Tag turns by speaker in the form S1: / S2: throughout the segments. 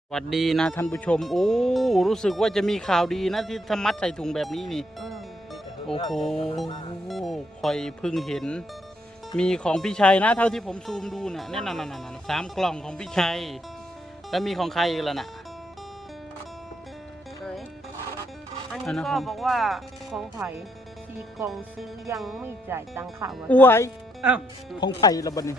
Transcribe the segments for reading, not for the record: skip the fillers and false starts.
S1: สวัสดีนะท่านผู้ชมโอ้รู้สึกว่าจะมีข่าวดีนะที่ทำมัดใส่ถุงแบบนี้นี่โอ้โหคอยเพิ่งเห็นมีของพี่ชัยนะเท่าที่ผมซูมดูเนี่ยนั่น3 กล่องของพี่ชัยแล้วมีของใครอีกล่ะน่ะ
S2: อันนี้ก็บอกว่าของไผ่ตีกล่องซื้อยังไม่จ่ายตังค่าวัด
S1: อวยอ้าวของไผ่ละบัดนี้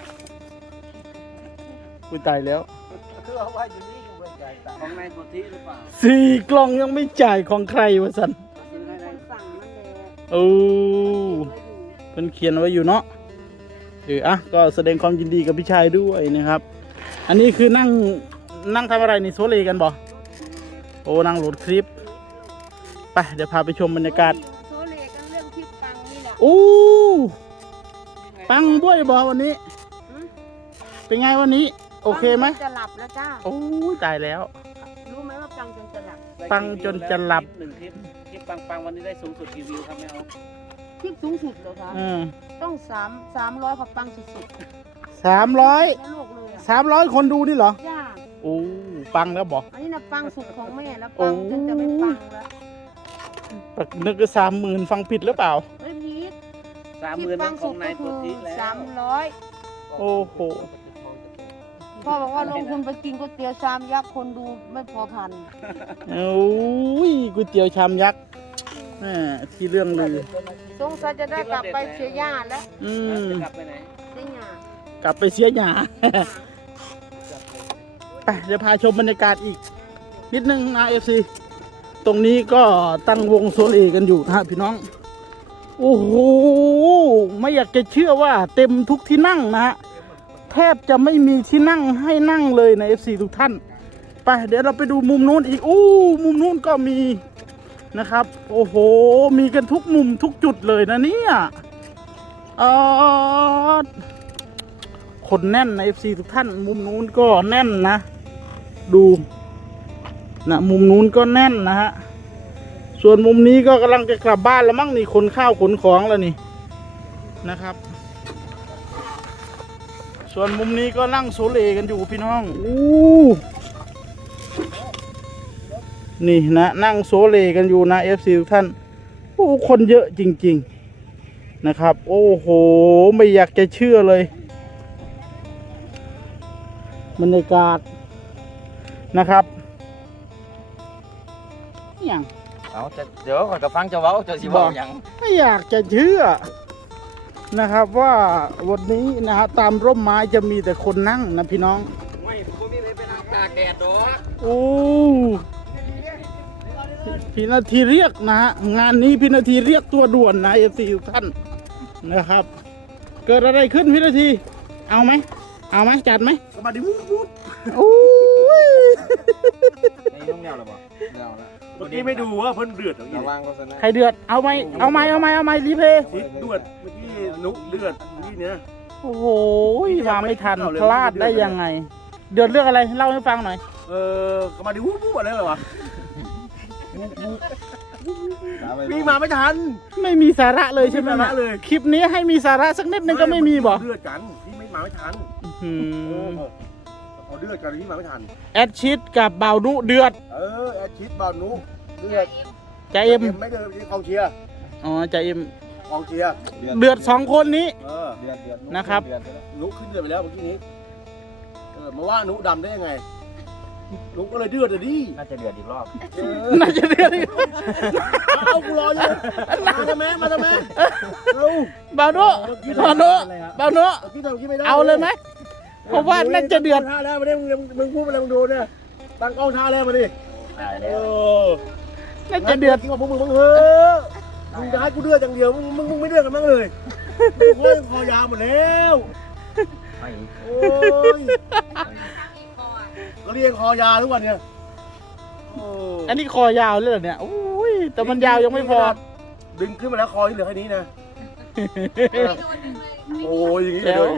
S1: อุ้ยตายแล้ว
S3: คือเอาไว้อยู่นี่อยู่ไว้ใจตาของนายสุทธิหรือเปล่า
S1: 4 กล่องยังไม่จ่ายของใครวะสัน
S2: ซื้อให้คนสั่งนั่นแหละ
S1: โอ้เป็นเขียนไว้อยู่เนาะอ่ะก็แสดงความยินดีกับพี่ชายด้วยนะครับ อันนี้คือนั่งทำอะไรนี่โซเลกันบ่โอ้นั่งโหลดคลิปไปเดี๋ยวพาไปชมบรรยากาศ
S2: โซเลกันเรื่องคลิปปังนี่แหละ
S1: โอ้ปังบ้วยบ่วันนี้เป็นไงวันนี้โอเคไหม
S2: จะหลับแล้วจ้า
S1: โอ้ตายแล้ว
S2: รู้ไหมว่าปังจนจะหลับ
S1: ปังจนจะหลับ
S3: 1 คลิปปังวันนี้ได้สูงสุดกี่วิวครับแม่เอา
S2: คลิปสูงสุดเหรอคะต้อง300ค่ะปังสุดๆ
S1: 300
S2: ในโลกเลย
S1: 300 คนดูนี่เหรอ
S2: จ้า
S1: โอ้ปังแล้วบ่
S2: อันนี้นะปังสุดของแม่แล้วปังจนจะไม่ปังแล้ว
S1: นึกว่า30,000ฟังผิดหรือเปล่า
S2: ไม่ผิด
S3: 30,000ของนายสุทธิแล้ว
S2: 300
S1: โอ้โห
S2: พ่อบอกว่าลงทุนไปกินก๋วยเตี๋ยวชามยักษ์คนดูไม่พอพัน
S1: โอ้ยก๋วยเตี๋ยวชามยักษ์ที่เรื่องลือ
S2: สงสัยจะได้กลับไปเชียร์ย่าแล้ว
S3: จะกลับไปไหน
S2: เชียร์ย่
S1: ากลับไปเสียหยาไปเดี๋ยวพาชมบรรยากาศอีกนิดนึงนะเอฟซีตรงนี้ก็ตั้งวงโซเลกันอยู่นะพี่น้องโอ้โหไม่อยากจะเชื่อว่าเต็มทุกที่นั่งนะฮะแทบจะไม่มีที่นั่งให้นั่งเลยใน FC ทุกท่านไปเดี๋ยวเราไปดูมุมนู้นอีกมุมนู้นก็มีนะครับโอ้โหมีกันทุกมุมทุกจุดเลยนะเนี่ยคนแน่นใน FC ทุกท่านมุมนู้นก็แน่นนะดูนะมุมนู้นก็แน่นนะฮะส่วนมุมนี้ก็กำลังจะกลับบ้านแล้วมั้งนี่ขนข้าวขนของแล้วนี่นะครับส่วนมุมนี้ก็นั่งโซเลกันอยู่พี่น้องนี่นะนั่งโซเลกันอยู่นะ FC ทุกท่านคนเยอะจริงๆนะครับโอ้โหไม่อยากจะเชื่อเลยบรรยากาศนะครับอย่าง
S3: เอาเดี๋ยวก่อนกับฟังจะเว้าจะสิเว้าอย่าง
S1: ไม่อยากจะเชื่อนะครับว่าวันนี้นะฮะตามร่มไม้จะมีแต่คนนั่งนะพี่น้อง
S3: ไม่ผมมีไปนั่งตากแดดดอก
S1: โอ้พี่นาทีเรียกนะฮะงานนี้พี่นาทีเรียกตัวด่วนนะFCทุกท่านนะครับเกิดอะไรขึ้นพี่นาทีเอาไหมจัดไหม
S3: มาดิวุ้บ
S1: โอ้ย
S3: ไอ้น้องแนวหรอเปล่าแนวละ
S4: เมื่อกี้ไม่ดูว่าเพิ่นเดือดหรือ
S3: ยัง
S1: ใครเดือดเอาไหมรีเพย์
S4: เดือดเมื่อกี้นุกเดือดเมื่อกี้เนี้ย
S1: โอ้โหมาไม่ทันพลาดได้ยังไงเดือดเรื่องอะไรเล่าให้ฟังหน่อย
S4: ก็มาดิวุ้บอะไรเหรอวะมีมาไม่ทัน
S1: ไม่มีสาระเลยใช่ไหมเลยคลิปนี้ให้มีสาระสักนิดนึงก็ไม่มีบอก
S4: เดือดกันที่ไม่มาไม่ทันเขาเดือดกันที่มาไม่ทัน
S1: แอดชิดกับบ่าวนุเดือด
S4: แอดชิดบ่าวนุเดือด
S1: ใจเอ็ม
S4: ไม่เดือดที่กองเชียร์
S1: ใจเอ็ม
S4: กองเชียร์
S1: เดือด2 คนนี้นะครับ
S4: นุขึ้นเดือดไปแล้วเมื่อกี้นี้มาว่านุดำได้ยังไงนุก็เลยเดือดเลยดิ
S3: น่าจะเดือดอีกรอบ
S4: เอากูรออยู่มาทำไม
S1: บ่าวนุเอาเลยไหมเพราะว่าน่าจะเดือด
S4: ท่าแล้วมาดิมึงพูดอะไรมึงดูเนี่ยตั้งกล้องท่าแล้วมาดิ
S1: น่าจะเดือด
S4: กินกับพวกมึงบ้างเถอะมึงจะให้กูเดือดอย่างเดียวมึงไม่เดือดกันบ้างเลยคอยาวหมดแล้วโอ้ยก็เรียกคอยาวทุกวันเนี่ย
S1: อันนี้คอยาวเลยเนี่ยโอ้ยแต่มันยาวยังไม่พอ
S4: ดึงขึ้นมาแล้วคอที่เหลือแค่นี้นะโอ้ยอย่างนี้เลย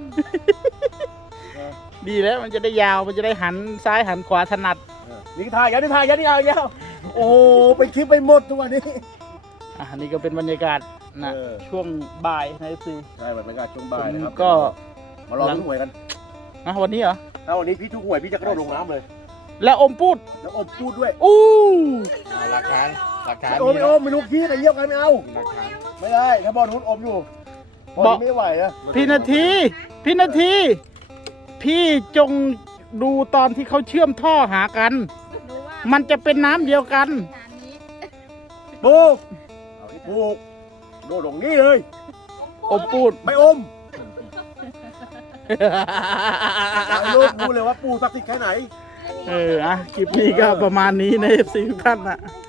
S1: ดีแล้วมันจะได้ยาวมันจะได้หันซ้ายหันขวาถนัด
S4: นี่ถ่ายยันนี่เอาโอ้เป็นคลิปไปหมดทุกวันนี้
S1: นี่ก็เป็นบรรยากาศนะช่วงบ่ายในซี
S4: ใช่บรรยากาศช่วงบ่ายนะครับ
S1: ก็
S4: มาลองทุกหวยกัน
S1: วันนี้เหรอ
S4: ถ้าวันนี้พี่ทุกหวยพี่จะกระโดดลงน้ำเลย
S1: แล้วอมพูด
S4: แล้วอมพูดด้วย
S1: อู้
S3: หลักฐาน
S4: ไม่อมไม่รู้ขี้ใครเยี่ยวกันไม่เอา
S3: หลักฐาน
S4: ไม่ได้ถ้าบอลนู้นอมอยู่บอลนี้ไม่ไหวนะ
S1: พี่นาทีพี่จงดูตอนที่เขาเชื่อมท่อหากัน มันจะเป็นน้ำเดียวกัน
S4: ปูเอาที่ปูโดดลงนี่เลย
S1: อมพูด
S4: ไม่อมเอาลูกดูเลยว่าปูศักดิ์สิทธิ์แค่ไหน
S1: คลิปนี้ก็ประมาณนี้ใน FC ทุกท่านนะ
S2: ไม่